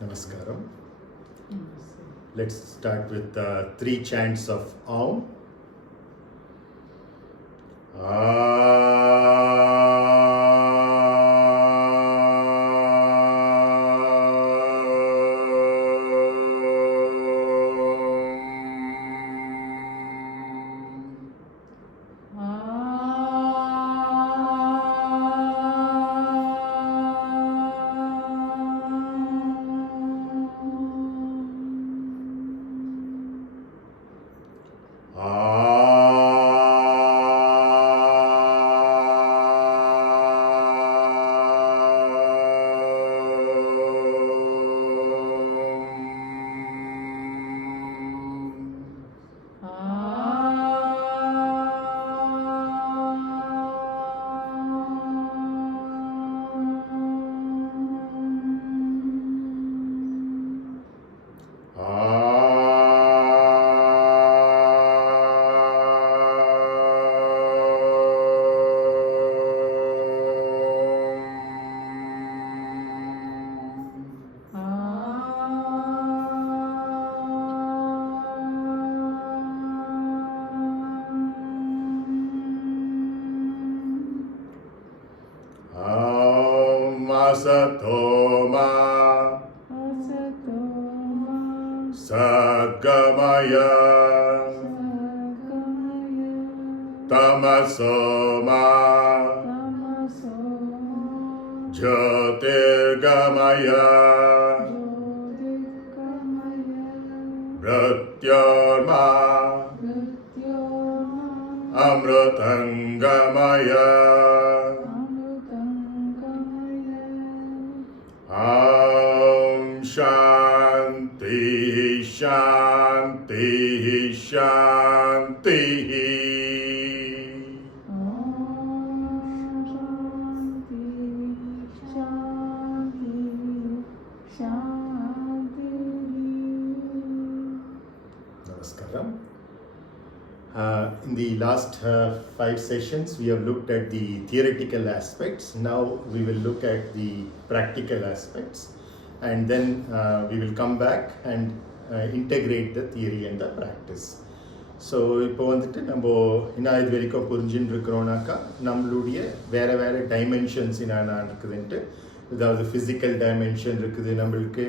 Namaskaram. Let's start with 3 chants of Aum. Asatoma Sagamaya Tamasoma Jyotirgamaya Mrityorma Amrutangamaya Om Shanti Shanti Shanti. Namaskaram. In the last 5 sessions, we have looked at the theoretical aspects. Now we will look at the practical aspects, and then we will come back and integrate the theory and the practice. So இப்போ வந்துட்டு நம்ம என்ன இது வரைக்கும் புரிஞ்சுட்டு இருக்கிறோம்னாக்கா நம்மளுடைய வேறு வேறு டைமென்ஷன்ஸ் என்னென்ன இருக்குதுன்ட்டு, அதாவது ஃபிசிக்கல் டைமென்ஷன் இருக்குது, நம்மளுக்கு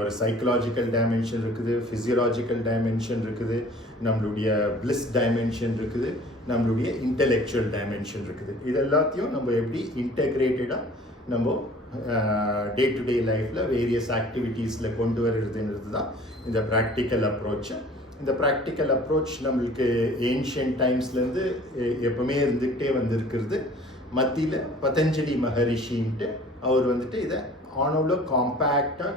ஒரு சைக்கலாஜிக்கல் டைமென்ஷன் இருக்குது, ஃபிசியலாஜிக்கல் டைமென்ஷன் இருக்குது, நம்மளுடைய பிளிஸ் டைமென்ஷன் இருக்குது, நம்மளுடைய இன்டெலெக்சுவல் டைமென்ஷன் இருக்குது. இது எல்லாத்தையும் நம்ம எப்படி இன்டெகிரேட்டடாக நம்ம டே டு டே லைஃப்பில் வேரியஸ் ஆக்டிவிட்டீஸில் கொண்டு வர்றதுன்றது தான் இந்த ப்ராக்டிக்கல் அப்ரோச்சு. இந்த ப்ராக்டிக்கல் அப்ரோச் நம்மளுக்கு ஏன்ஷியன்ட் டைம்ஸ்லேருந்து எப்பவுமே இருந்துக்கிட்டே வந்திருக்கிறது. மத்தியில் பதஞ்சலி மகரிஷின்ட்டு அவர் வந்துட்டு இதை ஆனோவில் காம்பேக்டாக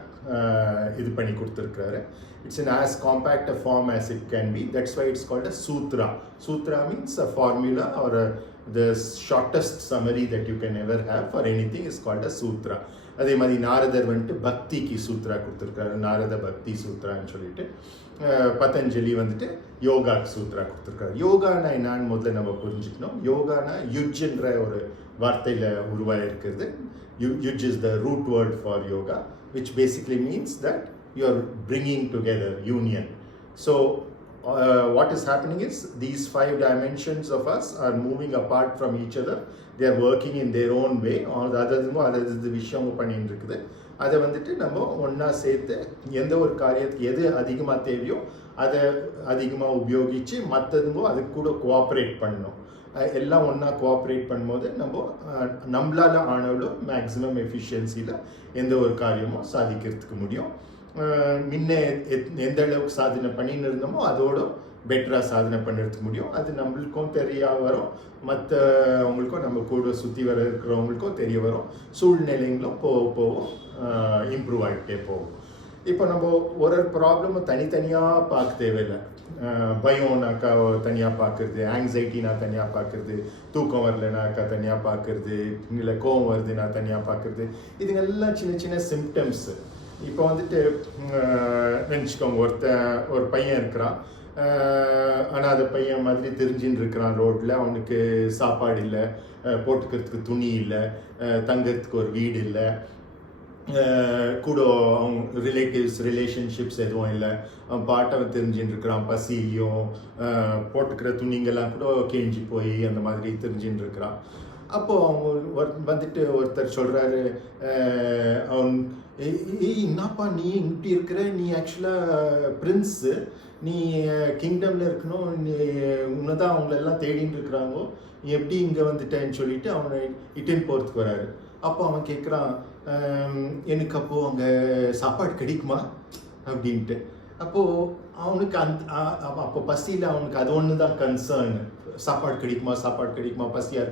இது பண்ணி கொடுத்துருக்காரு. It's in as compact a form as it can be. That's why it's called a sutra. Sutra means a formula or the shortest summary that you can ever have for anything is called a sutra. அதே மாதிரி நாரதர் வந்துட்டு பக்திக்கு சூத்ரா கொடுத்துருக்காரு, நாரத பக்தி சூத்ரான்னு சொல்லிட்டு. பதஞ்சலி வந்துட்டு யோகாக்கு சூத்ரா கொடுத்துருக்காரு. யோகானா என்னான்னு முதல்ல நம்ம புரிஞ்சுக்கணும். யோகானா யுஜ்ன்ற ஒரு வார்த்தையில் உருவாயிருக்கிறது. Yuj is the root word for yoga, which basically means that you are bringing together union. So what is happening is these 5 dimensions of us are moving apart from each other. They are working in their own way. அது விஷயம் பண்ணிட்டு இருக்குது. அதை வந்துட்டு நம்ம ஒன்றா சேர்த்து எந்த ஒரு காரியத்துக்கு எது அதிகமாக தேவையோ அதை அதிகமாக உபயோகித்து மற்றதுங்கோ அதுக்கு கூட கோஆப்ரேட் பண்ணணும். எல்லாம் ஒன்றா கோஆப்ரேட் பண்ணும்போது நம்மளால் ஆனவளோ மேக்ஸிமம் எஃபிஷியன்சியில் எந்த ஒரு காரியமும் சாதிக்கிறதுக்கு முடியும். முன்ன எந்த அளவுக்கு சாதனை பண்ணின்னு இருந்தோமோ அதோட பெட்டராக சாதனை பண்ணுறதுக்கு முடியும். அது நம்மளுக்கும் தெரிய வரும், மற்றவங்களுக்கும் நம்ம கூட சுற்றி வர இருக்கிறவங்களுக்கும் தெரிய வரும். சூழ்நிலைங்களும் போக இம்ப்ரூவ் ஆகிட்டே போகும். இப்போ நம்ம ஒரு ப்ராப்ளமை தனித்தனியாக பார்க்க தேவையில்லை. பயம்னாக்கா தனியாக பார்க்குறது, ஆங்ஸைட்டினா தனியாக பார்க்குறது, தூக்கம் வரலனாக்கா தனியாக பார்க்குறது, இல்லை கோவம் வருதுன்னா தனியாக பார்க்குறது, இதுங்கெல்லாம் சின்ன சின்ன சிம்டம்ஸு. இப்போ வந்துட்டு நினச்சிக்கோங்க, ஒரு பையன் இருக்கிறான், ஆனால் அந்த பையன் மாதிரி தெரிஞ்சுன்னு இருக்கிறான் ரோட்டில். அவனுக்கு சாப்பாடு இல்லை, போட்டுக்கிறதுக்கு துணி இல்லை, தங்கிறதுக்கு ஒரு வீடு இல்லை. கூட அவங்க ரிலேஷன்ஷிப்ஸ் எதுவும் இல்லை, அவன் பாட்டை தெரிஞ்சுட்டு இருக்கிறான், பசியிலையும் போட்டுக்கிற துணிங்கெல்லாம் கூட கிழிஞ்சி போய் அந்த மாதிரி தெரிஞ்சுட்டு இருக்கிறான். அப்போது அவங்க வந்துட்டு ஒருத்தர் சொல்கிறாரு, அவன் என்னப்பா நீ இப்படி இருக்கிற, நீ ஆக்சுவலாக பிரின்ஸு, நீ கிங்டமில் இருக்கணும், நீ உன்னை தான் அவங்களெல்லாம் தேடின்னு இருக்கிறாங்கோ, நீ எப்படி இங்கே வந்துட்டேன்னு சொல்லிட்டு அவனை இட்டுன்னு போகிறதுக்கு வராரு. அப்போ அவன் கேட்குறான், எனக்கு அப்போது அங்கே சாப்பாடு கிடைக்குமா அப்படின்ட்டு. அப்போது அவனுக்கு அப்போ பசியில் அவனுக்கு அது ஒன்று தான் கன்சர்ன், சாப்பாடு கிடைக்குமா, பசியாக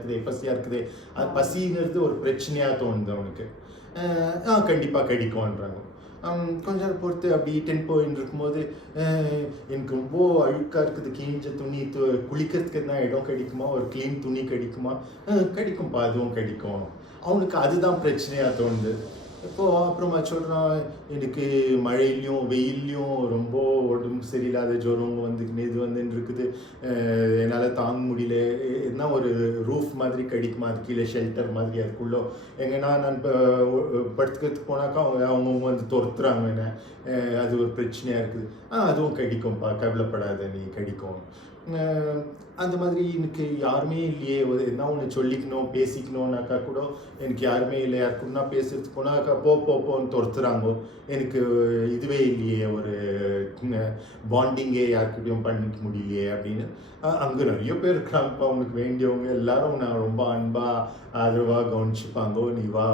இருக்குதே. அது பசிங்கிறது ஒரு பிரச்சனையாக தோணுது அவனுக்கு. கண்டிப்பாக கிடைக்கும்ன்றாங்க. கொஞ்ச நேரம் பொறுத்து அப்படி இட்டுன்னு போயின்னு இருக்கும்போது, எனக்கு ரொம்ப அழுக்காக இருக்குது, கிழிஞ்ச துணி குளிக்கிறதுக்கு தான் இடம் கிடைக்குமா, ஒரு க்ளீன் துணி கிடைக்குமா, கிடைக்கும்ப்பா, அதுவும் கிடைக்கும். அவனுக்கு அதுதான் பிரச்சனையாக தோணுது. இப்போது அப்புறமா சொல்கிறான், எனக்கு மழையிலையும் வெயில்லையும் ரொம்ப உடம்பு சரியில்லாத ஜுரம் வந்துன்னு இருக்குது, என்னால் தாங்க முடியல, என்ன ஒரு ரூஃப் மாதிரி கிடைக்குமா, அது கீழே ஷெல்டர் மாதிரி, அதுக்குள்ளே எங்கன்னா நான் படுத்துக்கிறதுக்கு போனாக்கா அவங்க வந்து துரத்துறாங்க என்ன, அது ஒரு பிரச்சனையாக இருக்குது. அதுவும் கிடைக்கும்ப்பா, கவலைப்படாத, நீ கிடைக்கும். அந்த மாதிரி எனக்கு யாருமே இல்லையே, என்ன ஒன்று சொல்லிக்கணும் பேசிக்கணும்னாக்கா கூட எனக்கு யாருமே இல்லை, யாருக்குன்னா பேசுறதுக்கு போனாக்கா போன்னு துரத்துறாங்கோ, எனக்கு இதுவே இல்லையே, ஒரு பாண்டிங்கே யாருக்கிட்டையும் பண்ணிக்க முடியலையே அப்படின்னு. அங்கே நிறைய பேர் இருக்கிறாங்கப்பா, அவனுக்கு வேண்டியவங்க எல்லாரும் நான் ரொம்ப அன்பாக ஆதரவாக கவனிச்சுப்பாங்கோ, நீ வா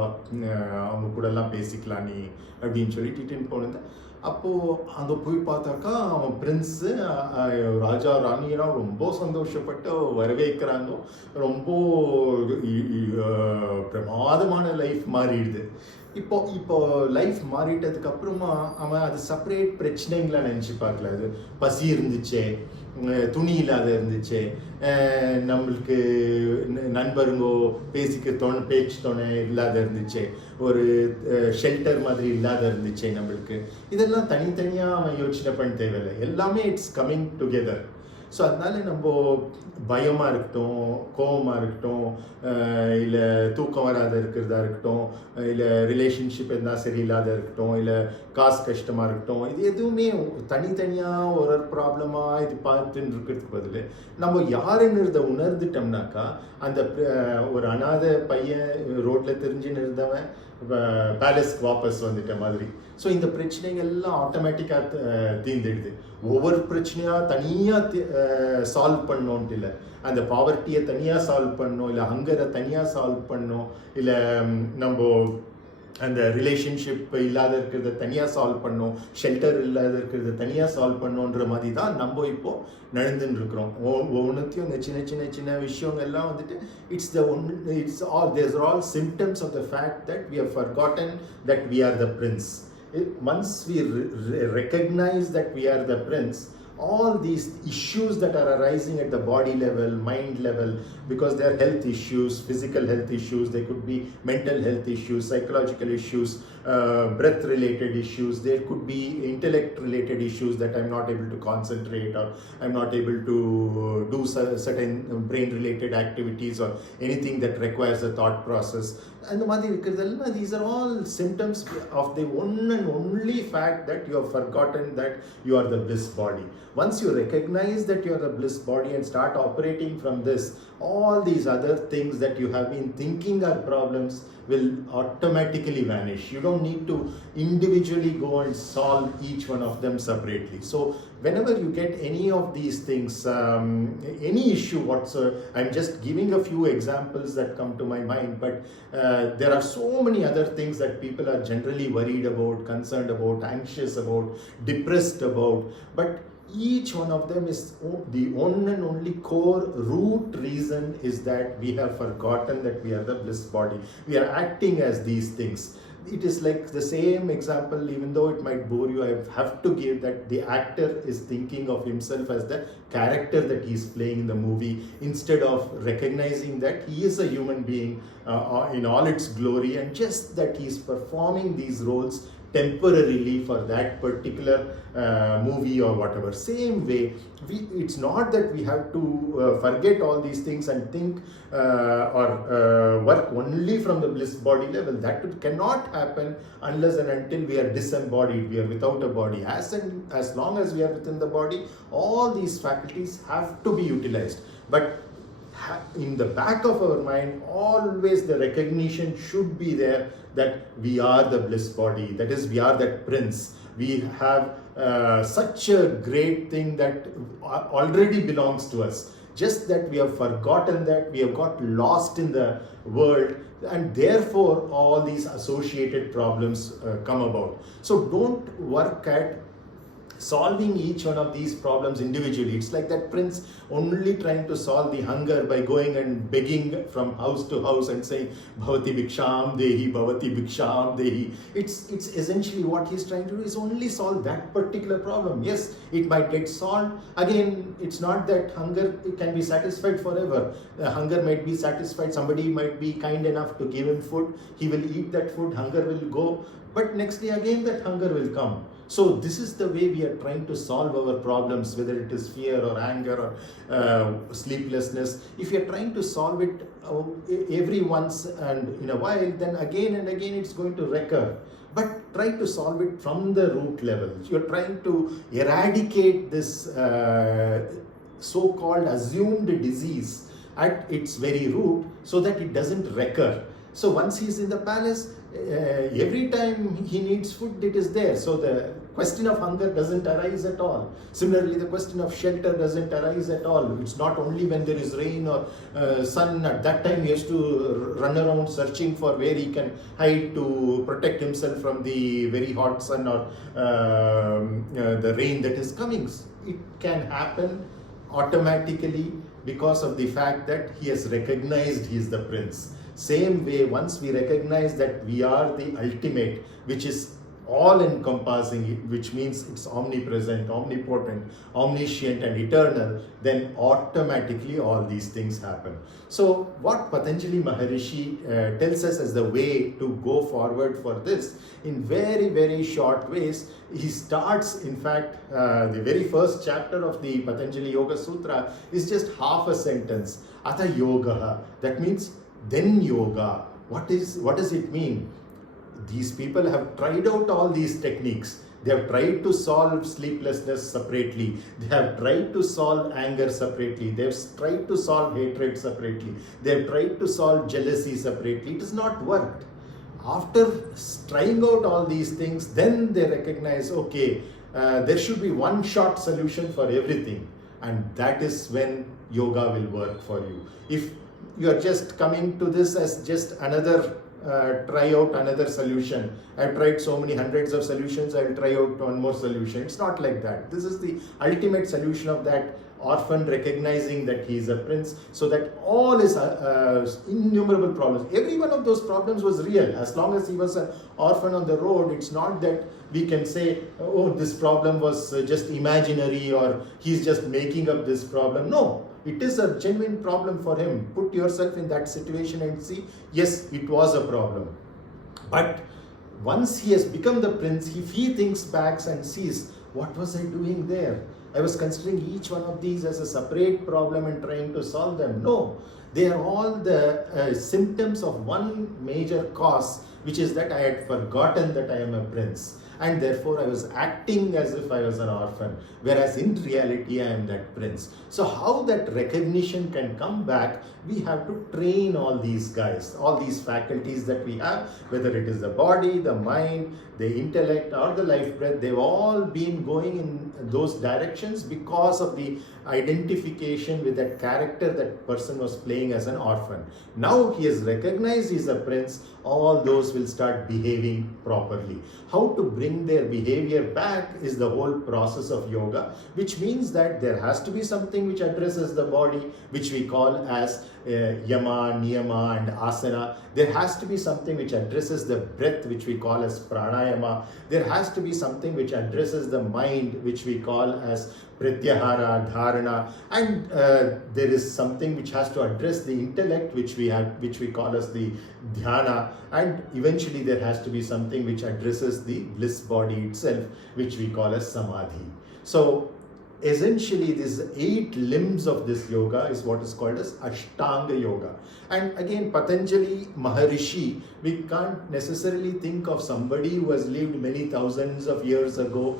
அவங்க கூடலாம் பேசிக்கலாம் நீ அப்படின்னு சொல்லிட்டு போனது. அப்போது அங்கே போய் பார்த்தாக்கா அவன் பிரின்ஸு, ராஜா ராணியெல்லாம் ரொம்ப சந்தோஷப்பட்டு வரவேற்கிறாங்க. ரொம்ப பிரமாதமான லைஃப் மாறிடுது. இப்போ லைஃப் மாறிட்டதுக்கு அப்புறமா அவன் அது செப்பரேட் பிரச்சனைங்களா நினச்சி பார்க்கல. அது பசி இருந்துச்சே, துணி இல்லாத இருந்துச்சு, நம்மளுக்கு நண்பருங்கோ பேசிக்க பேச்சு துணை இல்லாத இருந்துச்சு, ஒரு ஷெல்டர் மாதிரி இல்லாத இருந்துச்சு நம்மளுக்கு. இதெல்லாம் தனித்தனியாக அவன் யோசனை பண்ண தேவையில்லை, எல்லாமே இட்ஸ் கம்மிங் டுகெதர். ஸோ அதனால நம்ம பயமாக இருக்கட்டும், கோபமாக இருக்கட்டும், இல்லை தூக்கம் வராத இருக்கிறதா இருக்கட்டும், இல்லை ரிலேஷன்ஷிப் இருந்தால் சரியில்லாத இருக்கட்டும், இல்லை காசு கஷ்டமாக இருக்கட்டும், இது எதுவுமே தனித்தனியாக ஒரு ப்ராப்ளமாக இது பார்த்துன்னு இருக்கிறதுக்கு பதில் நம்ம யாருன்னு உணர்ந்துட்டோம்னாக்கா, அந்த ஒரு அனாத பையன் ரோட்டில் தெரிஞ்சுன்னு இருந்தவன் பேலஸ்க்கு வாபஸ் வந்துட்ட மாதிரி. ஸோ இந்த பிரச்சனைகள்லாம் ஆட்டோமேட்டிக்காக தீர்ந்துடுது. ஒவ்வொரு பிரச்சனையாக தனியாக சால்வ் பண்ணோன்ட்டு இல்லை, அந்த பாவர்ட்டியை தனியாக சால்வ் பண்ணோம், இல்லை ஹங்கரை தனியாக சால்வ் பண்ணோம், இல்லை நம்ம அந்த ரிலேஷன்ஷிப் இல்லாத இருக்கிறத தனியாக சால்வ் பண்ணோம், ஷெல்டர் இல்லாத இருக்கிறத தனியாக சால்வ் பண்ணோன்ற மாதிரி தான் நம்ம இப்போது நடந்துன்னு இருக்கிறோம். ஒவ்வொன்றுத்தையும் இந்த சின்ன சின்ன சின்ன விஷயங்கள்லாம் வந்துட்டு it's all symptoms of the fact that we have forgotten that we are the prince. Once we recognize that we are the prince, all these issues that are arising at the body level, mind level, because they are health issues, physical health issues, they could be mental health issues, psychological issues, breath related issues, there could be intellect related issues that I'm not able to concentrate, or I'm not able to do certain brain related activities, or anything that requires a thought process. And the மாதிரி இருக்கிறதெல்லாம், these are all symptoms of the one and only fact that you have forgotten that you are the bliss body. Once you recognize that you are the bliss body and start operating from this, all these other things that you have been thinking are problems will automatically vanish. You don't need to individually go and solve each one of them separately. So whenever you get any of these things, any issue whatsoever, I'm just giving a few examples that come to my mind, but there are so many other things that people are generally worried about, concerned about, anxious about, depressed about, but each one of them is the one and only core root reason is that we have forgotten that we are the bliss body. We are acting as these things. It is like the same example, even though it might bore you, I have to give that the actor is thinking of himself as the character that he is playing in the movie, instead of recognizing that he is a human being in all its glory, and just that he is performing these roles temporarily for that particular movie or whatever. Same way, it's not that we have to forget all these things and think or work only from the bliss body level. That cannot happen unless and until we are disembodied, we are without a body. As long as we are within the body, all these faculties have to be utilized. But in the back of our mind, always the recognition should be there that we are the bliss body, that is, we are that prince. We have such a great thing that already belongs to us. Just that we have forgotten that, we have got lost in the world, and therefore all these associated problems come about. So don't work at solving each one of these problems individually. It's like that prince only trying to solve the hunger by going and begging from house to house and saying, Bhavati Bhiksham Dehi, Bhavati Bhiksham Dehi. It's essentially what he's trying to do is only solve that particular problem. Yes, it might get solved. Again, it's not that hunger can be satisfied forever. The hunger might be satisfied. Somebody might be kind enough to give him food. He will eat that food, hunger will go. But next day again that hunger will come. So this is the way we are trying to solve our problems, whether it is fear or anger or sleeplessness. If you are trying to solve it every once and in a while, then again and again it's going to recur. But try to solve it from the root level. You are trying to eradicate this so-called assumed disease at its very root so that it doesn't recur. So once he is in the palace, every time he needs food, it is there. So the question of hunger doesn't arise at all. Similarly, the question of shelter doesn't arise at all. It's not only when there is rain or sun. At that time, he has to run around searching for where he can hide to protect himself from the very hot sun or the rain that is coming. It can happen automatically because of the fact that he has recognized he is the prince. Same way, once we recognize that we are the ultimate, which is all-encompassing, which means it's omnipresent, omnipotent, omniscient and eternal, then automatically all these things happen. So what Patanjali Maharishi tells us as the way to go forward for this, in very, very short ways, he starts, in fact, the very first chapter of the Patanjali Yoga Sutra is just half a sentence. Atha yoga, that means then yoga. What does it mean? These people have tried out all these techniques. They have tried to solve sleeplessness separately. They have tried to solve anger separately. They have tried to solve hatred separately. They have tried to solve jealousy separately. It has not worked. After trying out all these things, then they recognize, okay, there should be one short solution for everything. And that is when yoga will work for you. If you are just coming to this as just another try out another solution. I've tried so many hundreds of solutions, I'll try out one more solution. It's not like that. This is the ultimate solution of that orphan recognizing that he is a prince, so that all his innumerable problems, every one of those problems was real. As long as he was an orphan on the road, it's not that we can say, oh, this problem was just imaginary or he's just making up this problem. No, it is a genuine problem for him. Put yourself in that situation and see, yes, it was a problem. But once he has become the prince, if he thinks back and sees, what was I doing there? I was considering each one of these as a separate problem and trying to solve them. No, they are all the symptoms of one major cause, which is that I had forgotten that I am a prince. And therefore I was acting as if I was an orphan, whereas in reality I am that prince. So how that recognition can come back, we have to train all these guys, all these faculties that we have, whether it is the body, the mind, the intellect or the life breath. They've all been going in those directions because of the identification with that character that person was playing as an orphan. Now he has recognized he's a prince, all those will start behaving properly. How to bring their behavior back is the whole process of yoga, which means that there has to be something which addresses the body, which we call as yama, niyama and asana. There has to be something which addresses the breath, which we call as pranayama. There has to be something which addresses the mind, which we call as pratyahara, dharana, and there is something which has to address the intellect, which we call as the dhyana, and eventually there has to be something which addresses the bliss body itself, which we call as samadhi. So essentially these 8 limbs of this yoga is what is called as Ashtanga yoga. And again, Patanjali Maharishi, we can't necessarily think of somebody who has lived many thousands of years ago.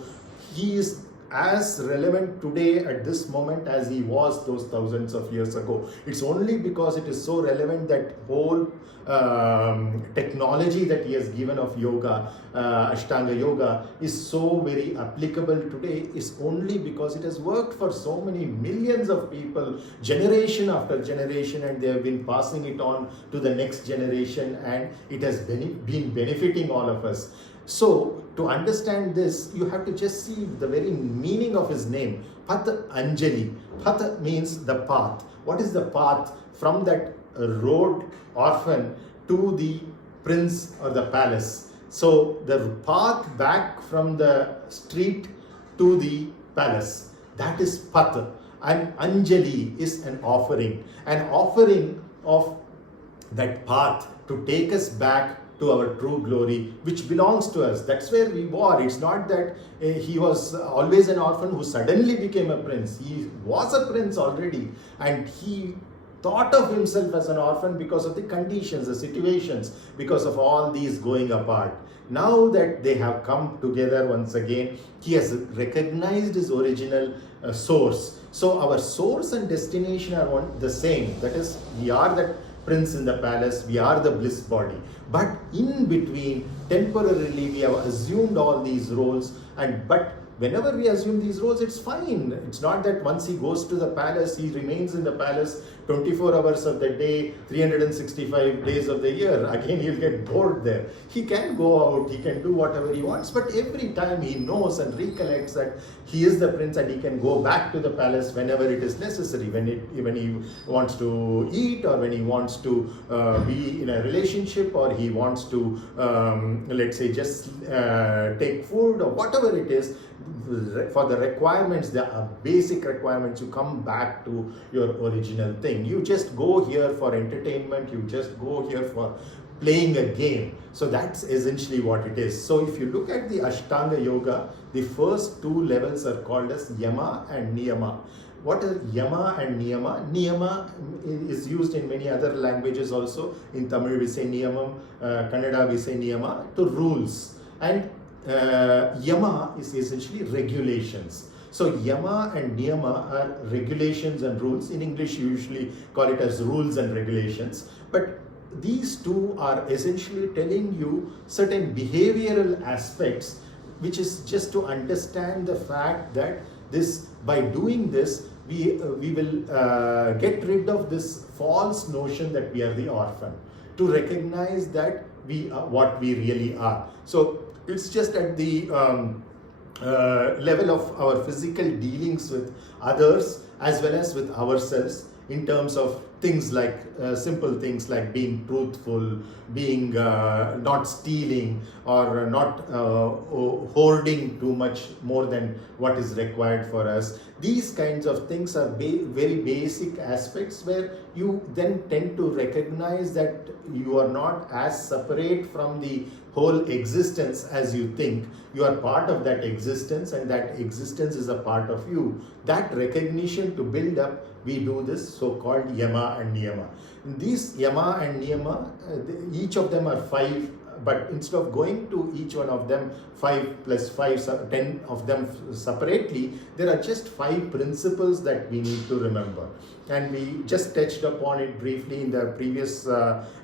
He is as relevant today at this moment as he was those thousands of years ago. It's only because it is so relevant that whole technology that he has given of yoga, Ashtanga yoga, is so very applicable today, is only because it has worked for so many millions of people, generation after generation, and they have been passing it on to the next generation, and it has been benefiting all of us. So, to understand this, you have to just see the very meaning of his name, Patanjali. Pat means the path. What is the path from that road orphan to the prince or the palace? So, the path back from the street to the palace, that is Pat. And Anjali is an offering of that path to take us back to our true glory, which belongs to us. That's where we were. It's not that he was always an orphan who suddenly became a prince. He was a prince already, and he thought of himself as an orphan because of the conditions, the situations, because of all these going apart. Now that they have come together once again, he has recognized his original source. So our source and destination are the same. That is, we are that prince in the palace, we are the bliss body. But in between, temporarily, we have assumed all these roles, but whenever we assume these roles, it's fine. It's not that once he goes to the palace, he remains in the palace 24 hours of the day, 365 days of the year. Again, he'll get bored there. He can go out, he can do whatever he wants, but every time he knows and recollects that he is the prince, and he can go back to the palace whenever it is necessary, when he wants to eat, or when he wants to be in a relationship, or he wants to, let's say, just take food, or whatever it is. For the requirements, the basic requirements, you come back to your original thing. You just go here for entertainment, you just go here for playing a game. So that's essentially what it is. So if you look at the Ashtanga yoga, the first 2 levels are called as yama and ni-yamā. What is yama and ni-yamā? Ni-yamā is used in many other languages also. In Tamil we say niyamam, Kannada we say niyama, to rules. And yama is essentially regulations. So yama and niyama are regulations and rules. In English you usually call it as rules and regulations. But these two are essentially telling you certain behavioral aspects, which is just to understand the fact that by doing this, we will get rid of this false notion that we are the orphan, to recognize that we are what we really are. So it's just at the level of our physical dealings with others as well as with ourselves, in terms of things like simple things like being truthful, being not stealing, or not hoarding too much more than what is required for us. These kinds of things are very basic aspects where you then tend to recognize that you are not as separate from the whole existence as you think. You are part of that existence, and that existence is a part of you. That recognition to build up, we do this so-called yama and niyama. These yama and niyama, each of them are 5, but instead of going to each one of them 5 plus 5, 10 of them separately, there are just 5 principles that we need to remember. And we just touched upon it briefly in the previous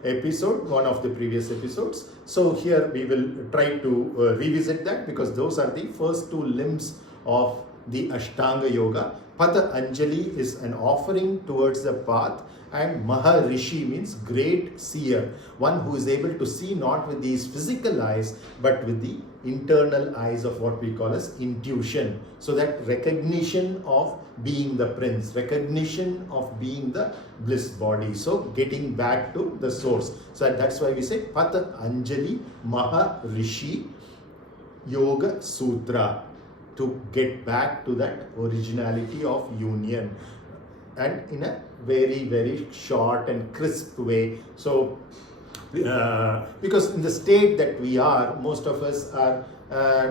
episode, one of the previous episodes. So here we will try to revisit that, because those are the first 2 limbs of the Ashtanga yoga. Patanjali is an offering towards the path, and Maharishi means great seer, one who is able to see not with these physical eyes but with the internal eyes of what we call as intuition. So that recognition of being the prince, recognition of being the bliss body. So getting back to the source. So that's why we say Patanjali Maharishi Yoga Sutra, to get back to that originality of union, and in a very, very short and crisp way. So because in the state that we are, most of us are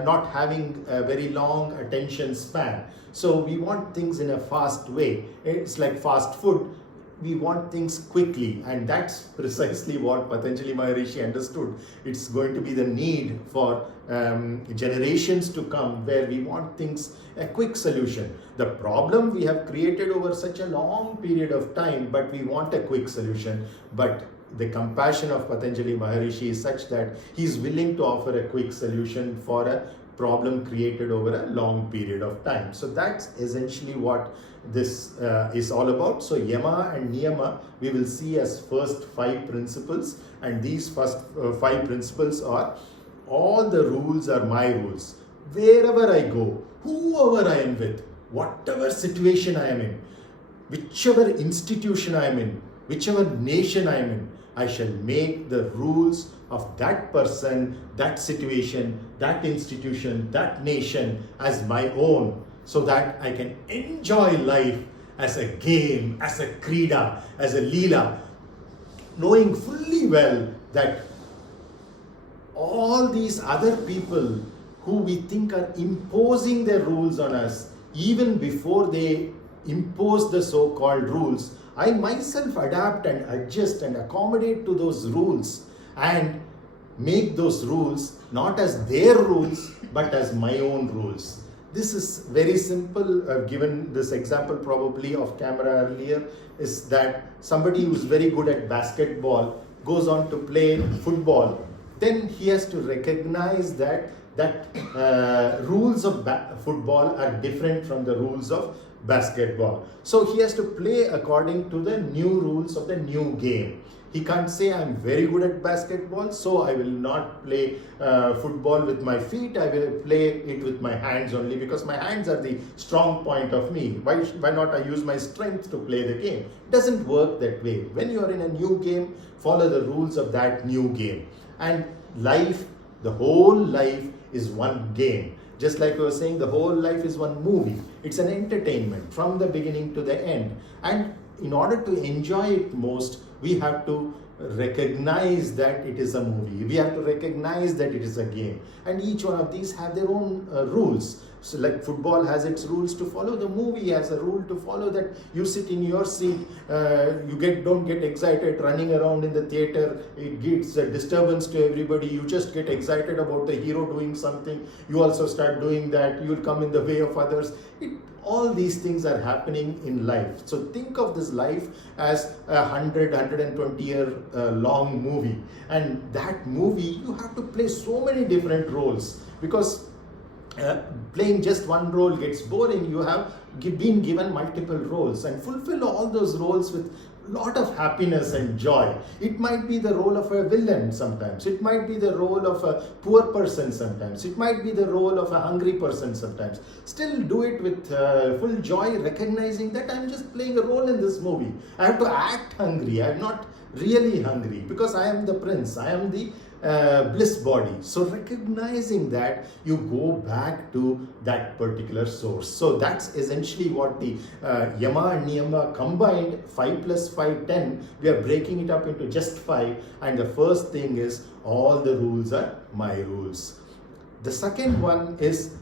not having a very long attention span. So we want things in a fast way. It's like fast food. We want things quickly, and that's precisely what Patanjali Maharishi understood. It's going to be the need for generations to come, where we want things, a quick solution. The problem we have created over such a long period of time, but we want a quick solution. But the compassion of Patanjali Maharishi is such that he is willing to offer a quick solution for a problem created over a long period of time. So that's essentially what this is all about. So yama and niyama we will see as first 5 principles, and these first 5 principles are: all the rules are my rules. Wherever I go, whoever I am with, whatever situation I am in, whichever institution I am in, whichever nation I am in, I shall make the rules of that person, that situation, that institution, that nation as my own, so that I can enjoy life as a game, as a krida, as a leela, knowing fully well that all these other people who we think are imposing their rules on us, even before they impose the so-called rules, I myself adapt and adjust and accommodate to those rules and make those rules not as their rules but as my own rules. This is very simple. I've given this example probably off camera earlier, is that somebody who's very good at basketball goes on to play football. Then he has to recognize that rules of football are different from the rules of basketball. So he has to play according to the new rules of the new game. He can't say, I'm very good at basketball, so I will not play football with my feet. I will play it with my hands only, because my hands are the strong point of me. Why not I use my strength to play the game? It doesn't work that way. When you are in a new game, follow the rules of that new game. And life, the whole life is one game. Just like we were saying, the whole life is one movie. It's an entertainment from the beginning to the end. And in order to enjoy it most, we have to recognize that it is a movie. We have to recognize that it is a game. And each one of these have their own rules. So like football has its rules to follow, the movie has a rule to follow, that you sit in your seat, don't get excited running around in the theater. It gives a disturbance to everybody. You just get excited about the hero doing something. You also start doing that. You will come in the way of others. All these things are happening in life. So think of this life as a 120 year long movie. And that movie, you have to play so many different roles, because playing just one role gets boring. You have been given multiple roles, and fulfill all those roles with lot of happiness and joy. It might be the role of a villain sometimes. It might be the role of a poor person sometimes. It might be the role of a hungry person sometimes. Still do it with full joy, recognizing that I'm just playing a role in this movie. I have to act hungry. I'm not really hungry, because I am the prince. I am the bliss body. So recognizing that, you go back to that particular source. So that's essentially what the yama and niyama combined, 5 plus 5, 10. We are breaking it up into just 5. And the first thing is, all the rules are my rules. The second one is,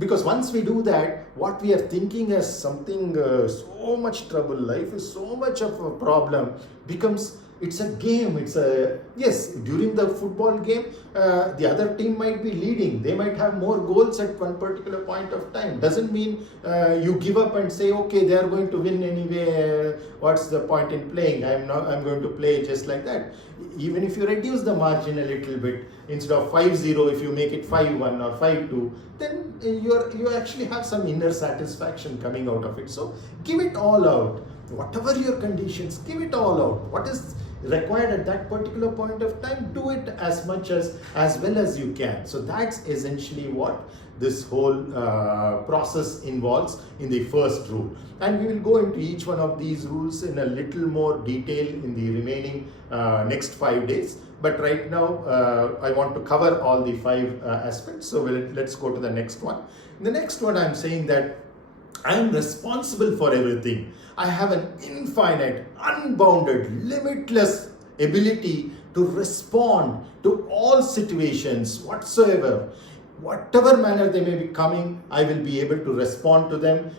because once we do that, what we are thinking as something so much trouble, life is so much of a problem, becomes, it's a game. Yes, during the football game, the other team might be leading. They might have more goals at one particular point of time. Doesn't mean you give up and say, okay, they are going to win anyway. What's the point in playing? I'm going to play just like that. Even if you reduce the margin a little bit, instead of 5-0, if you make it 5-1 or 5-2, then you actually have some inner satisfaction coming out of it. So give it all out. whatever your conditions, give it all out. What is required at that particular point of time, do it as well as you can. So that's essentially what this whole process involves in the first rule. And we will go into each one of these rules in a little more detail in the remaining next 5 days. But right now, I want to cover all the 5 aspects. So let's go to the next one. In the next one, I'm saying that I am responsible for everything. I have an infinite, unbounded, limitless ability to respond to all situations whatsoever. Whatever manner they may be coming, I will be able to respond to them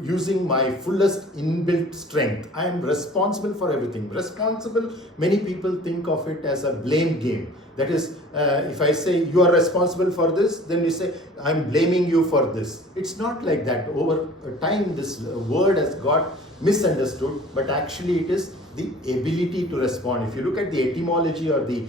using my fullest inbuilt strength. I am responsible for everything. Responsible, many people think of it as a blame game. That is, if I say you are responsible for this, then you say I'm blaming you for this. It's not like that. Over time, this word has got misunderstood, but actually it is the ability to respond. If you look at the etymology or the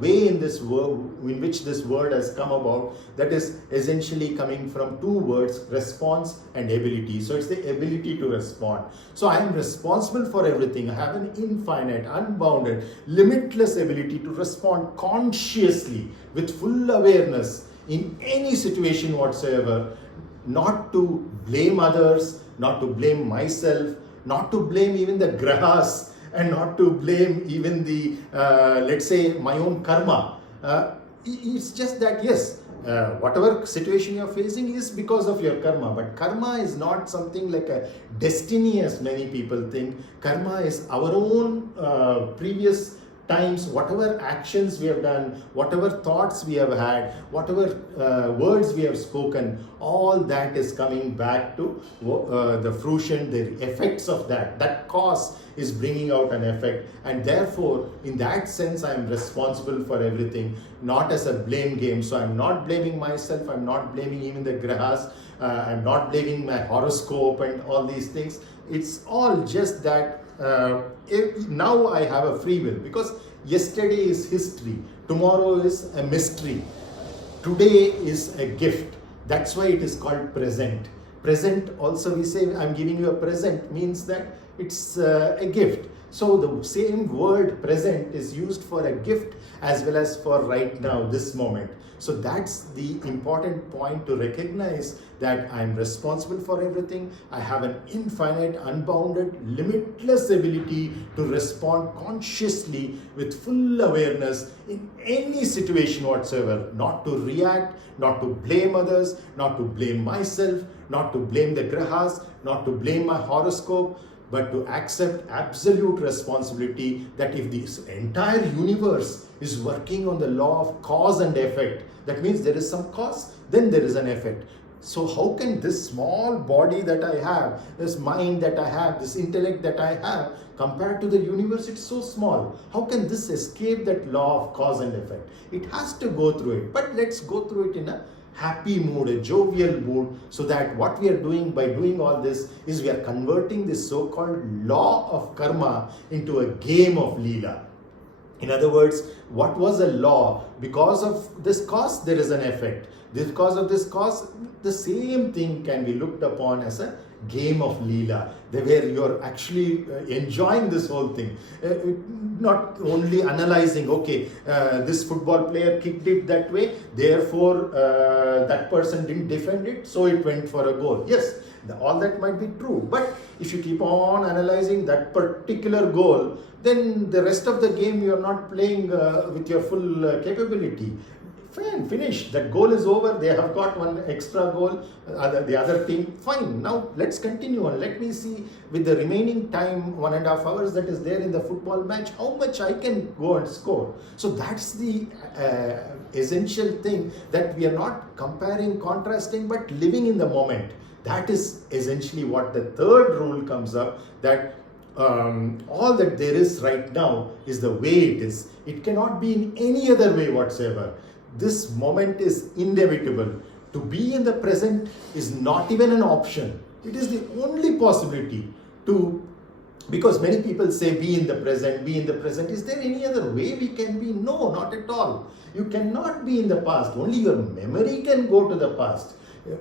way in which this word has come about, that is essentially coming from 2 words, response and ability. So it's the ability to respond. So I am responsible for everything. I have an infinite, unbounded, limitless ability to respond consciously with full awareness in any situation whatsoever, not to blame others, not to blame myself, not to blame even the grihas, and not to blame even the, let's say, my own karma. It's just that, yes, whatever situation you're facing is because of your karma. But karma is not something like a destiny as many people think. Karma is our own previous times, whatever actions we have done, whatever thoughts we have had, whatever words we have spoken, all that is coming back to the fruition, the effects of that. That cause is bringing out an effect, and therefore in that sense I am responsible for everything, not as a blame game. So I'm not blaming myself, I'm not blaming even the grihas, I'm not blaming my horoscope and all these things. It's all just that now I have a free will, because yesterday is history, tomorrow is a mystery, today is a gift. That's why it is called present. Present also, we say I'm giving you a present, means that it's a gift. So the same word present is used for a gift as well as for right now, this moment. So that's the important point to recognize, that I'm responsible for everything. I have an infinite, unbounded, limitless ability to respond consciously with full awareness in any situation whatsoever. Not to react, not to blame others, not to blame myself, not to blame the grihas, not to blame my horoscope, but to accept absolute responsibility that if this entire universe is working on the law of cause and effect, that means there is some cause, then there is an effect. So how can this small body that I have, this mind that I have, this intellect that I have, compared to the universe, it's so small. How can this escape that law of cause and effect? It has to go through it. But let's go through it in a happy mood, a jovial mood, so that what we are doing by doing all this is we are converting this so-called law of karma into a game of leela. In other words, what was a law? Because of this cause, there is an effect. Because of this cause, the same thing can be looked upon as a game of leela, where you're actually enjoying this whole thing. Not only analyzing, okay, this football player kicked it that way, therefore that person didn't defend it, so it went for a goal. Yes, all that might be true. But if you keep on analyzing that particular goal, then the rest of the game you're not playing with your full capability. Fine, finished. That goal is over. They have got one extra goal. The other team, fine. Now let's continue on. Let me see with the remaining time, 1.5 hours that is there in the football match, how much I can go and score. So that's the essential thing, that we are not comparing, contrasting, but living in the moment. That is essentially what the third rule comes up, that all that there is right now is the way it is. It cannot be in any other way whatsoever. This moment is inevitable. To be in the present is not even an option. It is the only possibility because many people say be in the present, be in the present. Is there any other way we can be? No, not at all. You cannot be in the past. Only your memory can go to the past.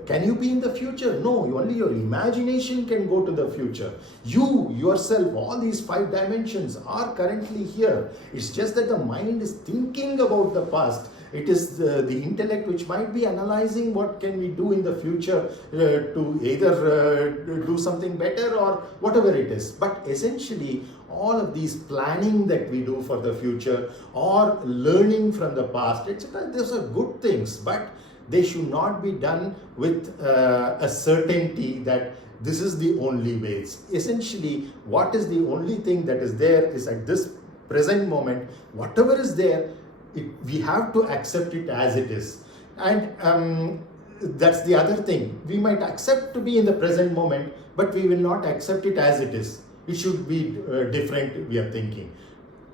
Can you be in the future? No, only your imagination can go to the future. You, yourself, all these 5 dimensions are currently here. It's just that the mind is thinking about the past. It is the intellect which might be analyzing what can we do in the future to either do something better or whatever it is. But essentially, all of these planning that we do for the future or learning from the past, etc., those are good things, but they should not be done with a certainty that this is the only way. It's essentially, what is the only thing that is there is at this present moment, whatever is there, we have to accept it as it is. And that's the other thing. We might accept to be in the present moment, but we will not accept it as it is. It should be different, we are thinking.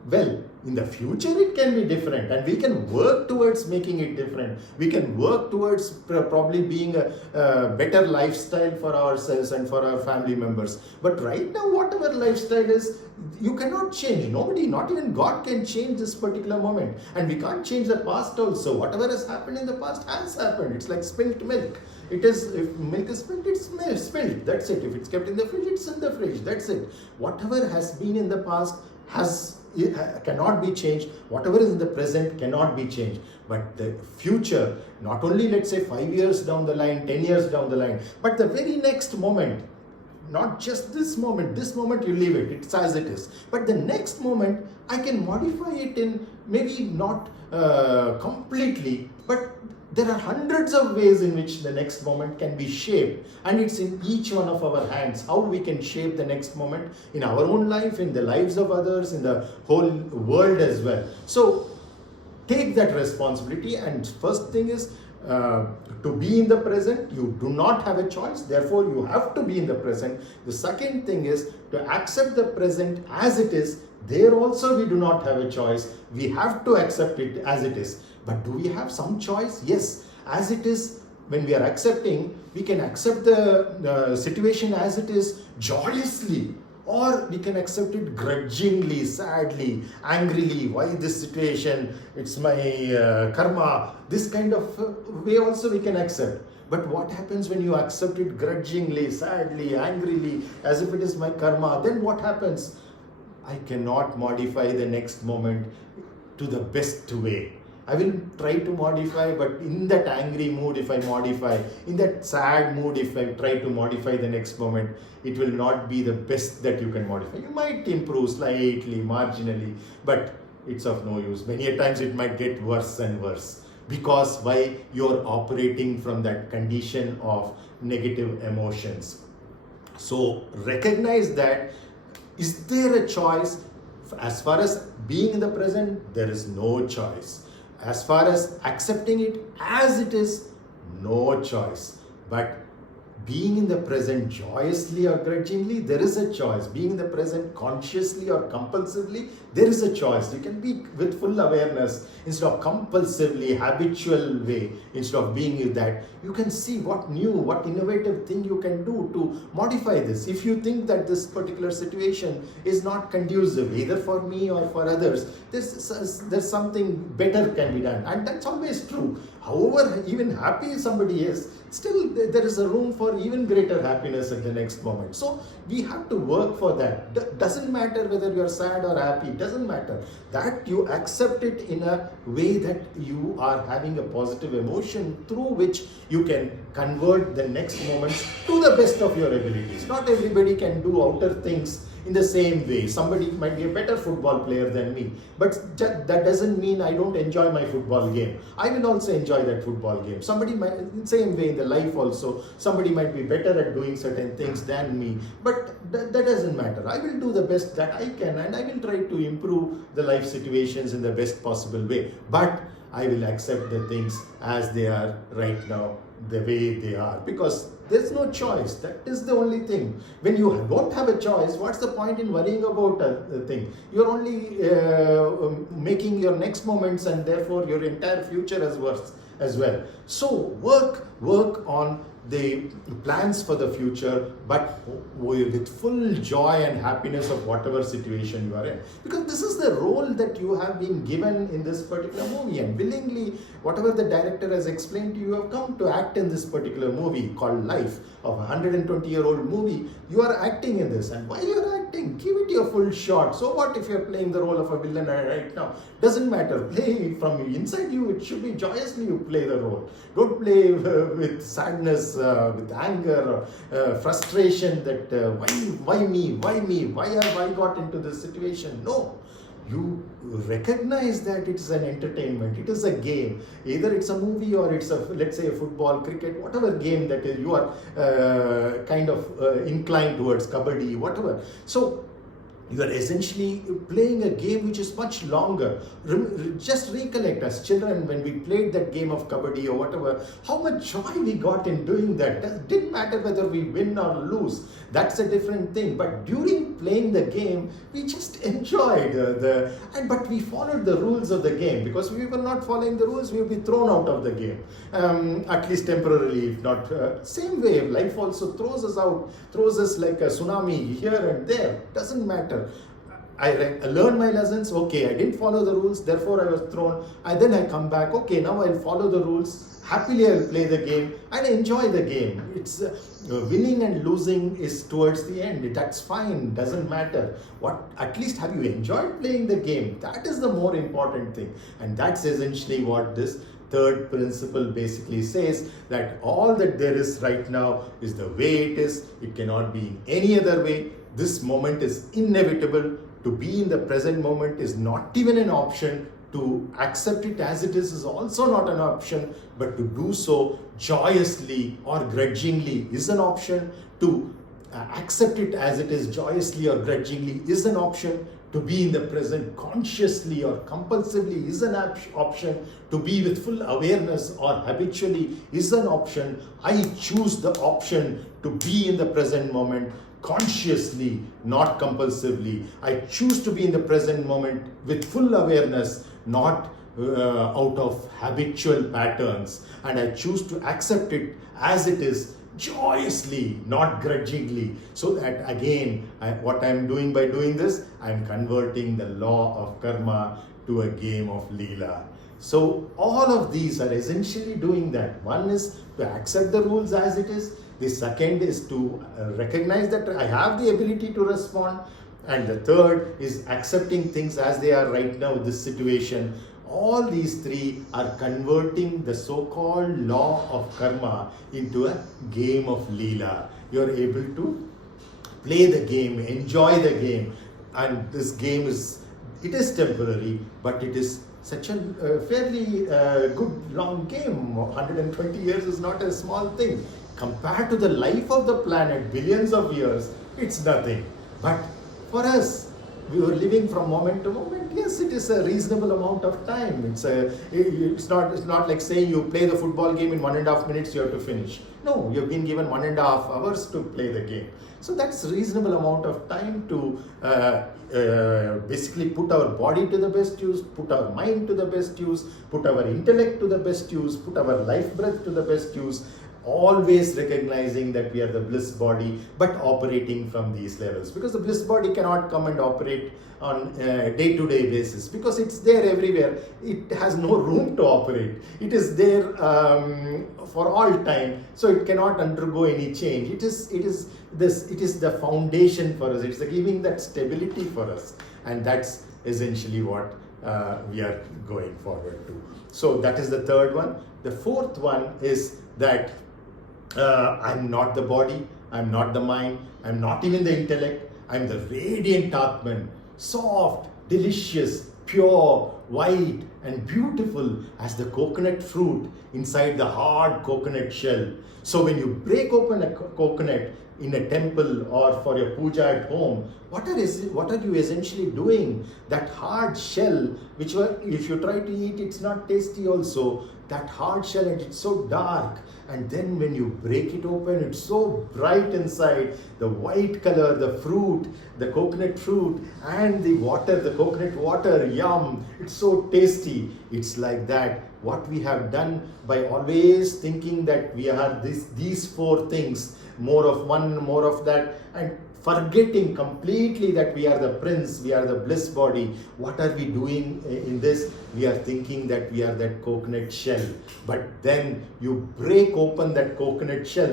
Well, in the future it can be different, and we can work towards making it different. We can work towards probably being a better lifestyle for ourselves and for our family members. But right now, whatever lifestyle is, you cannot change. Nobody, not even God, can change this particular moment. And we can't change the past also. Whatever has happened in the past has happened. It's like spilt milk. It is, if milk is spilled, it's spilled. That's it. If it's kept in the fridge, it's in the fridge. That's it. Whatever has been in the past cannot be changed. Whatever is in the present cannot be changed. But the future, not only let's say 5 years down the line, 10 years down the line, but the very next moment, not just this moment you leave it, it's as it is. But the next moment, I can modify it in maybe not completely, but there are hundreds of ways in which the next moment can be shaped, and it's in each one of our hands how we can shape the next moment in our own life, in the lives of others, in the whole world as well. So take that responsibility, and first thing is to be in the present. You do not have a choice, therefore you have to be in the present. The second thing is to accept the present as it is. There also we do not have a choice. We have to accept it as it is. But do we have some choice? Yes. As it is, when we are accepting, we can accept the situation as it is joyously, or we can accept it grudgingly, sadly, angrily. Why this situation? It's my karma. This kind of way also we can accept. But what happens when you accept it grudgingly, sadly, angrily, as if it is my karma? Then what happens? I cannot modify the next moment to the best way. I will try to modify, but in that angry mood, if I modify, in that sad mood, if I try to modify the next moment, it will not be the best that you can modify. You might improve slightly, marginally, but it's of no use. Many a times it might get worse and worse, because why? You're operating from that condition of negative emotions. So recognize that. Is there a choice? As far as being in the present, there is no choice. As far as accepting it as it is, no choice. But being in the present joyously or grudgingly, there is a choice. Being in the present consciously or compulsively, there is a choice. You can be with full awareness instead of compulsively, habitual way. Instead of being with that, you can see what new, what innovative thing you can do to modify this. If you think that this particular situation is not conducive either for me or for others, there's something better can be done, and that's always true. However, even happy somebody is, still there is a room for even greater happiness at the next moment. So we have to work for that. Doesn't matter whether you are sad or happy, doesn't matter. That you accept it in a way that you are having a positive emotion through which you can convert the next moments to the best of your abilities. Not everybody can do outer things in the same way. Somebody might be a better football player than me, but that doesn't mean I don't enjoy my football game. I will also enjoy that football game. Somebody might, in the same way in the life also, somebody might be better at doing certain things than me, but that doesn't matter. I will do the best that I can, and I will try to improve the life situations in the best possible way. But I will accept the things as they are right now, the way they are, because there's no choice. That is the only thing. When you don't have a choice, what's the point in worrying about a thing? You're only making your next moments and therefore your entire future as worse as well. So work on the plans for the future, but with full joy and happiness of whatever situation you are in. Because this is the role that you have been given in this particular movie, and willingly, whatever the director has explained to you, you have come to act in this particular movie called Life, of a 120-year-old movie. You are acting in this, and while you are acting, give it your full shot. So what if you are playing the role of a villain right now? Doesn't matter. Play from inside you. It should be joyously you play the role. Don't play with sadness, with anger, frustration that why me, why have I got into this situation? No. You recognize that it's an entertainment, it is a game. Either it's a movie or it's a, let's say, a football, cricket, whatever game that is, you are kind of inclined towards, kabaddi, whatever. So you are essentially playing a game which is much longer. Just recollect, as children, when we played that game of kabaddi or whatever, how much joy we got in doing that. It didn't matter whether we win or lose. That's a different thing. But during playing the game, we just enjoyed but we followed the rules of the game. Because if we were not following the rules, we would be thrown out of the game. At least temporarily, if not. Same way, life also throws us out, throws us like a tsunami here and there. Doesn't matter. I learned my lessons. Okay, I didn't follow the rules, therefore I was thrown. Then I come back. Okay, now I'll follow the rules. Happily I'll play the game and enjoy the game. It's winning and losing is towards the end. That's fine. Doesn't matter. At least have you enjoyed playing the game? That is the more important thing. And that's essentially what this third principle basically says, that all that there is right now is the way it is. It cannot be in any other way. This moment is inevitable. To be in the present moment is not even an option. To accept it as it is also not an option. But to do so joyously or grudgingly is an option. To accept it as it is joyously or grudgingly is an option. To be in the present consciously or compulsively is an option. To be with full awareness or habitually is an option. I choose the option to be in the present moment consciously, not compulsively. I choose to be in the present moment with full awareness, not out of habitual patterns. And I choose to accept it as it is, joyously, not grudgingly. So that again, what I am doing by doing this, I am converting the law of karma to a game of Leela. So all of these are essentially doing that. One is to accept the rules as it is. The second is to recognize that I have the ability to respond. And the third is accepting things as they are right now in this situation. All these three are converting the so-called law of karma into a game of Leela. You are able to play the game, enjoy the game. And this game is temporary, but it is such a fairly good long game. 120 years is not a small thing. Compared to the life of the planet, billions of years, it's nothing. But for us, we were living from moment to moment. Yes, it is a reasonable amount of time. It's not like saying you play the football game in 1.5 minutes you have to finish. No, you've been given 1.5 hours to play the game. So that's a reasonable amount of time to basically put our body to the best use, put our mind to the best use, put our intellect to the best use, put our life breath to the best use. Always recognizing that we are the bliss body, but operating from these levels. Because the bliss body cannot come and operate on a day-to-day basis, because it's there everywhere. It has no room to operate. It is there for all time, so it cannot undergo any change. It is the foundation for us. It's giving that stability for us, and that's essentially what we are going forward to. So that is the third one. The fourth one is that I'm not the body, I'm not the mind, I'm not even the intellect, I'm the radiant Atman, soft, delicious, pure, white and beautiful as the coconut fruit inside the hard coconut shell. So when you break open a coconut in a temple or for your puja at home, what are you essentially doing? That hard shell, which if you try to eat, it's not tasty also. That hard shell, and it's so dark. And then when you break it open, it's so bright inside. The white color, the fruit, the coconut fruit, and the water, the coconut water, yum. It's so tasty. It's like that. What we have done by always thinking that we are these four things, more of one, more of that, and forgetting completely that we are the prince, we are the bliss body. What are we doing in this? We are thinking that we are that coconut shell. But then you break open that coconut shell.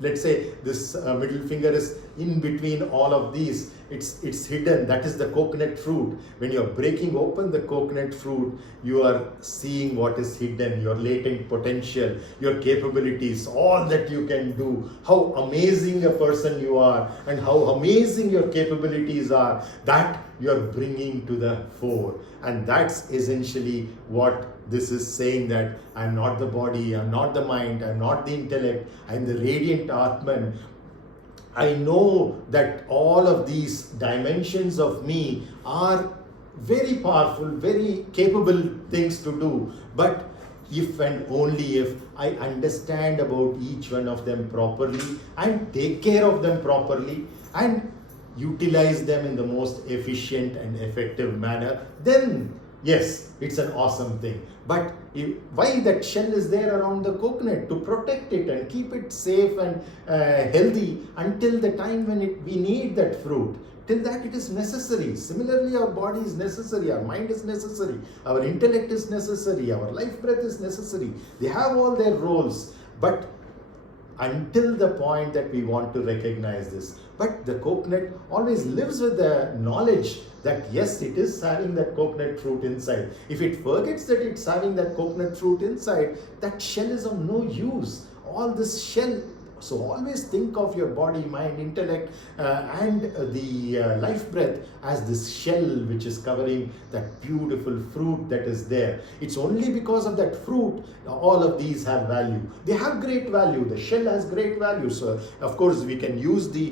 Let's say this middle finger is in between all of these. It's hidden. That is the coconut fruit. When you are breaking open the coconut fruit, you are seeing what is hidden, your latent potential, your capabilities, all that you can do, how amazing a person you are, and how amazing your capabilities are. That you are bringing to the fore. And that's essentially what this is saying, that I am not the body, I am not the mind, I am not the intellect, I am the radiant Atman. I know that all of these dimensions of me are very powerful, very capable things to do. But if and only if I understand about each one of them properly and take care of them properly and utilize them in the most efficient and effective manner, then yes, it's an awesome thing. But why that shell is there around the coconut? To protect it and keep it safe and healthy until the time when we need that fruit. Till that it is necessary. Similarly, our body is necessary, our mind is necessary, our intellect is necessary, our life breath is necessary. They have all their roles. But until the point that we want to recognize this. But the coconut always lives with the knowledge that yes, it is having that coconut fruit inside. If it forgets that it's having that coconut fruit inside, that shell is of no use. All this shell. So always think of your body, mind, intellect and the life breath as this shell which is covering that beautiful fruit that is there. It's only because of that fruit all of these have value. They have great value. The shell has great value. So of course we can use the,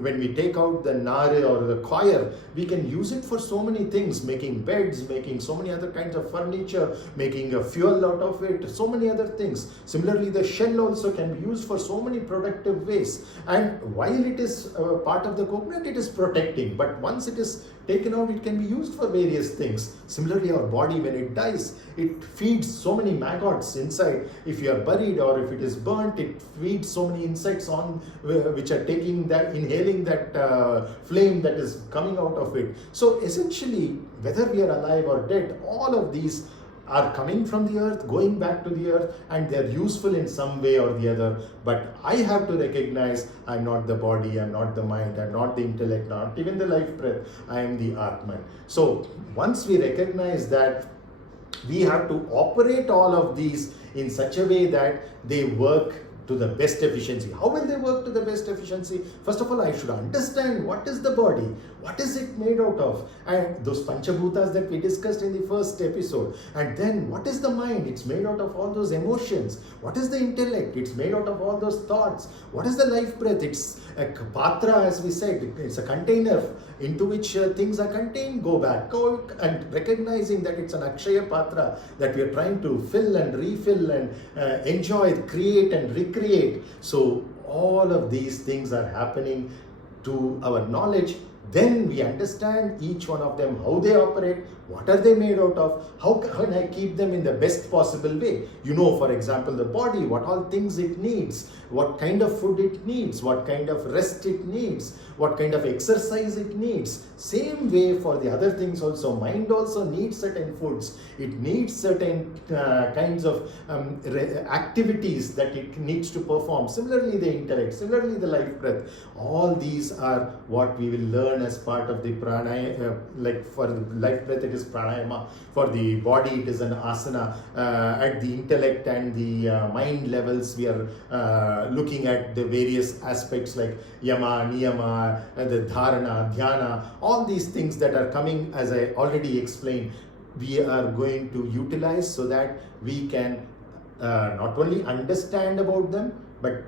when we take out the nare or the coir, we can use it for so many things, making beds, making so many other kinds of furniture, making a fuel out of it, so many other things. Similarly, the shell also can be used for so many productive ways, and while it is part of the coconut, it is protecting, but once it is taken out, it can be used for various things. Similarly, our body, when it dies, it feeds so many maggots inside. If you are buried or if it is burnt, it feeds so many insects on which are taking that, inhaling that flame that is coming out of it. So essentially, whether we are alive or dead, all of these are coming from the earth, going back to the earth, and they're useful in some way or the other. But I have to recognize I'm not the body, I'm not the mind, I'm not the intellect, not even the life breath, I am the Atman. So once we recognize that, we have to operate all of these in such a way that they work to the best efficiency. How will they work to the best efficiency? First of all, I should understand what is the body, what is it made out of, and those Panchabhutas that we discussed in the first episode. And then what is the mind? It's made out of all those emotions. What is the intellect? It's made out of all those thoughts. What is the life breath? It's a patra, as we said. It's a container into which things are contained. Go back, go, and recognizing that it's an akshaya patra that we are trying to fill and refill and enjoy, create and recreate. So all of these things are happening to our knowledge. Then we understand each one of them, how they operate, what are they made out of, how can I keep them in the best possible way. You know, for example, the body, what all things it needs, what kind of food it needs, what kind of rest it needs, what kind of exercise it needs. Same way for the other things also. Mind also needs certain foods. It needs certain kinds of activities that it needs to perform. Similarly, the intellect, similarly the life breath. All these are what we will learn as part of the pranayama. Like for the life breath, it is pranayama. For the body, it is an asana. At the intellect and the mind levels, we are looking at the various aspects like yama, ni-yamā, the dharana, dhyana, all these things that are coming, as I already explained, we are going to utilize so that we can not only understand about them, but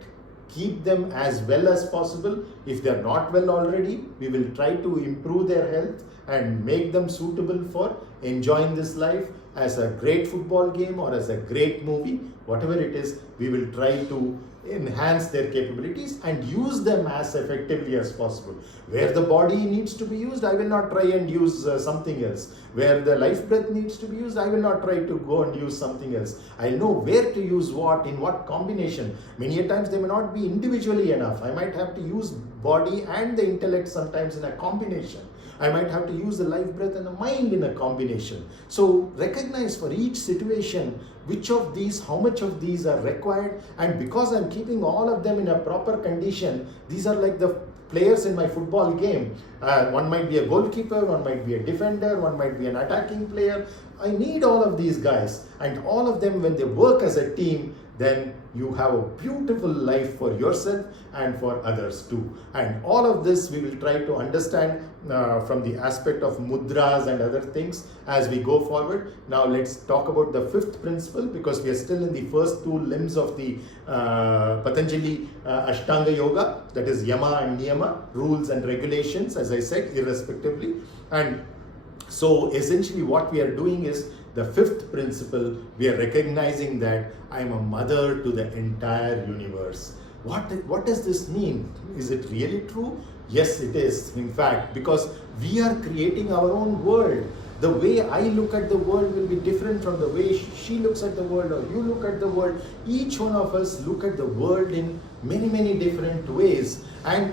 keep them as well as possible. If they are not well already, we will try to improve their health and make them suitable for enjoying this life as a great football game or as a great movie, whatever it is, we will try to enhance their capabilities and use them as effectively as possible. Where the body needs to be used, I will not try and use something else. Where the life breath needs to be used, I will not try to go and use something else. I know where to use what, in what combination. Many a times they may not be individually enough. I might have to use body and the intellect sometimes in a combination. I might have to use the life breath and the mind in a combination. So recognize for each situation which of these, how much of these are required, and because I'm keeping all of them in a proper condition, these are like the players in my football game. One might be a goalkeeper, one might be a defender, one might be an attacking player. I need all of these guys, and all of them, when they work as a team, then you have a beautiful life for yourself and for others too. And all of this we will try to understand from the aspect of mudras and other things as we go forward. Now let's talk about the fifth principle, because we are still in the first two limbs of the Patanjali Ashtanga Yoga, that is yama and ni-yamā, rules and regulations, as I said, irrespectively. And so essentially what we are doing is, the fifth principle, we are recognizing that I am a mother to the entire universe. What does this mean? Is it really true? Yes, it is, in fact, because we are creating our own world. The way I look at the world will be different from the way she looks at the world, or you look at the world. Each one of us look at the world in many, many different ways. And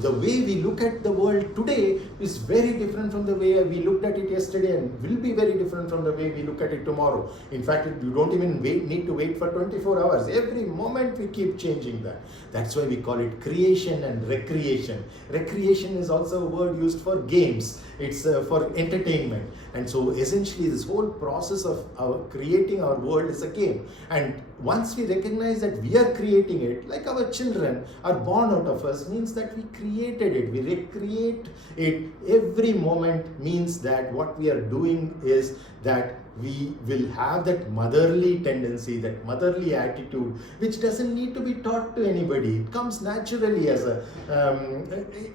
the way we look at the world today is very different from the way we looked at it yesterday, and will be very different from the way we look at it tomorrow. In fact, you don't even need to wait for 24 hours. Every moment we keep changing that. That's why we call it creation and recreation. Recreation is also a word used for games. It's for entertainment. And so essentially this whole process of creating our world is a game. And once we recognize that we are creating it, like our children are born out of us, means that we created it, we recreate it. Every moment means that what we are doing is that we will have that motherly tendency, that motherly attitude, which doesn't need to be taught to anybody. It comes naturally as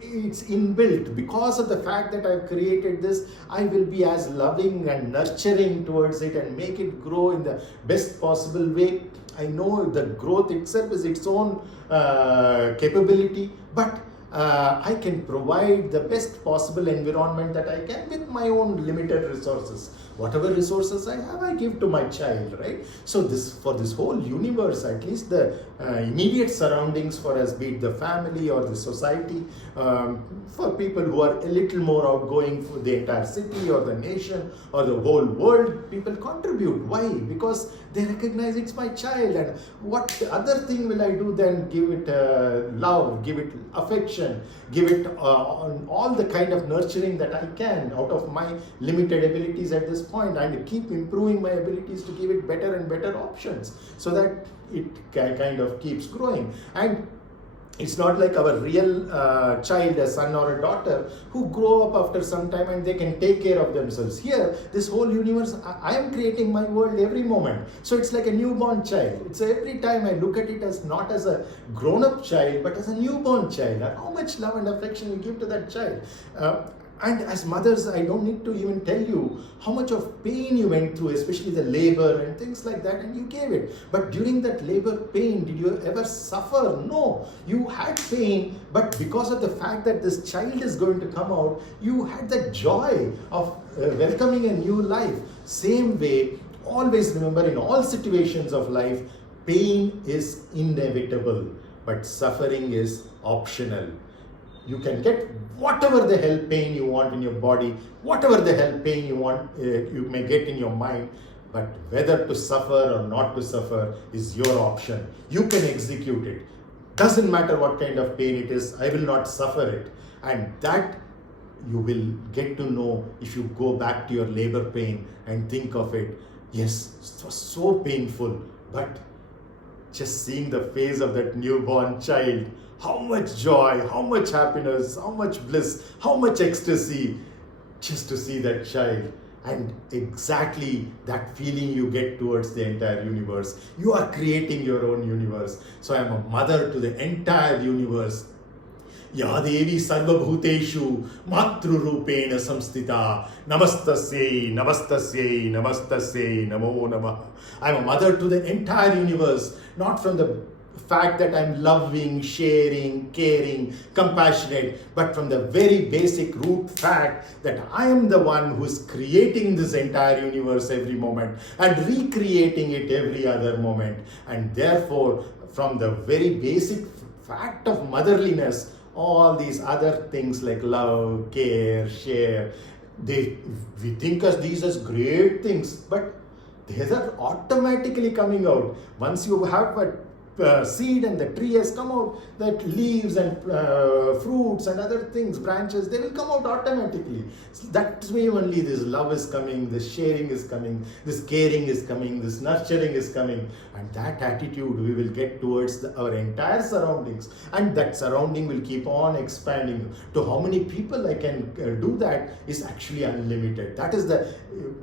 it's inbuilt. Because of the fact that I've created this, I will be as loving and nurturing towards it and make it grow in the best possible way. I know the growth itself is its own capability, but I can provide the best possible environment that I can with my own limited resources. Whatever resources I have, I give to my child, right? So for this whole universe, at least the immediate surroundings for us, be it the family or the society, for people who are a little more outgoing, for the entire city or the nation or the whole world, people contribute. Why? Because they recognize it's my child, and what other thing will I do than give it love, give it affection, give it all the kind of nurturing that I can out of my limited abilities at this point, and keep improving my abilities to give it better and better options so that it kind of keeps growing. And it's not like our real child, a son or a daughter, who grow up after some time and they can take care of themselves. Here, this whole universe, I am creating my world every moment. So it's like a newborn child. It's every time I look at it as not as a grown-up child, but as a newborn child. And how much love and affection we give to that child. And as mothers, I don't need to even tell you how much of pain you went through, especially the labor and things like that, and you gave it. But during that labor pain, did you ever suffer? No. You had pain, but because of the fact that this child is going to come out, you had that joy of welcoming a new life. Same way, always remember, in all situations of life, pain is inevitable, but suffering is optional. You can get whatever the hell pain you want in your body, whatever the hell pain you want, you may get in your mind, but whether to suffer or not to suffer is your option. You can execute it. Doesn't matter what kind of pain it is, I will not suffer it. And that you will get to know if you go back to your labor pain and think of it. Yes, it was so painful, but just seeing the face of that newborn child, how much joy, how much happiness, how much bliss, how much ecstasy, just to see that child. And exactly that feeling you get towards the entire universe. You are creating your own universe. So I am a mother to the entire universe. Ya Devi Sarvabhuteshu Matrurupena Samstita Namastasye, Namastasye, Namastasye, Namo Namah. I'm a mother to the entire universe, not from the fact that I'm loving, sharing, caring, compassionate, but from the very basic root fact that I am the one who is creating this entire universe every moment and recreating it every other moment. And therefore, from the very basic fact of motherliness, all these other things like love, care, share, we think as these as great things, but they are automatically coming out. Once you have a seed and the tree has come out, that leaves and fruits and other things, branches, they will come out automatically. So that way only this love is coming, this sharing is coming, this caring is coming, this nurturing is coming, and that attitude we will get towards our entire surroundings, and that surrounding will keep on expanding. To how many people I can do that is actually unlimited. That is the,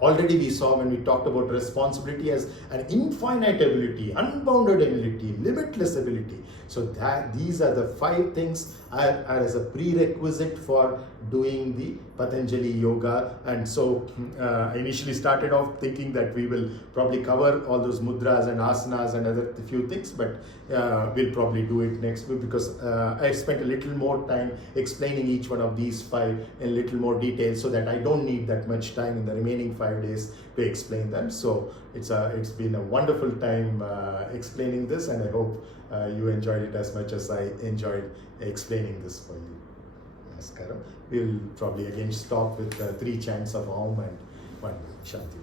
already we saw when we talked about responsibility as an infinite ability, unbounded ability, limitless ability. So that these are the 5 things are as a prerequisite for doing the Patanjali yoga. And so I initially started off thinking that we will probably cover all those mudras and asanas and other few things, but we'll probably do it next week, because I spent a little more time explaining each one of these 5 in a little more detail, so that I don't need that much time in the remaining 5 days to explain them. So it's been a wonderful time explaining this, and I hope you enjoyed it as much as I enjoyed explaining this for you. Namaskaram. We'll probably again stop with 3 chants of Om and 1 Shanti.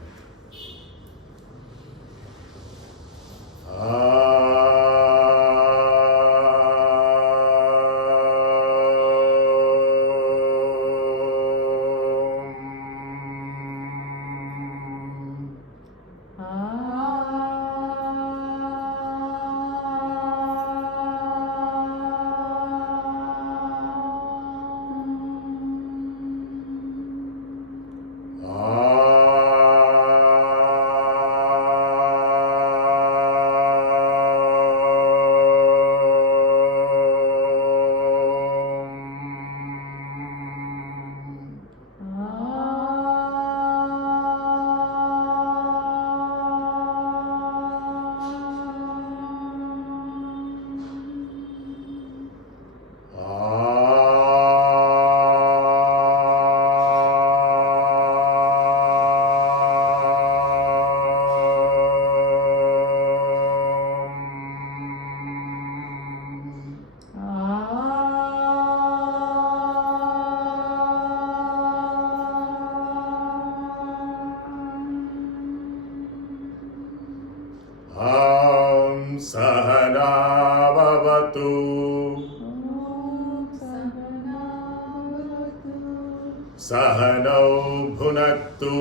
Sahanau bhunattu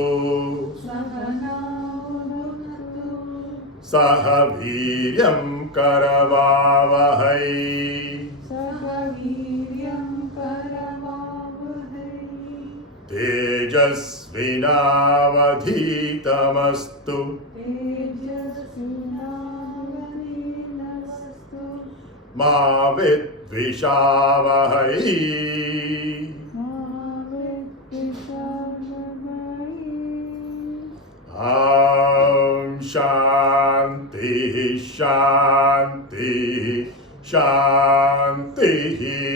Sahaviryam karavavahai Tejasvinavadhitamastu Ma vidvishavahai Om Shanti Shanti Shanti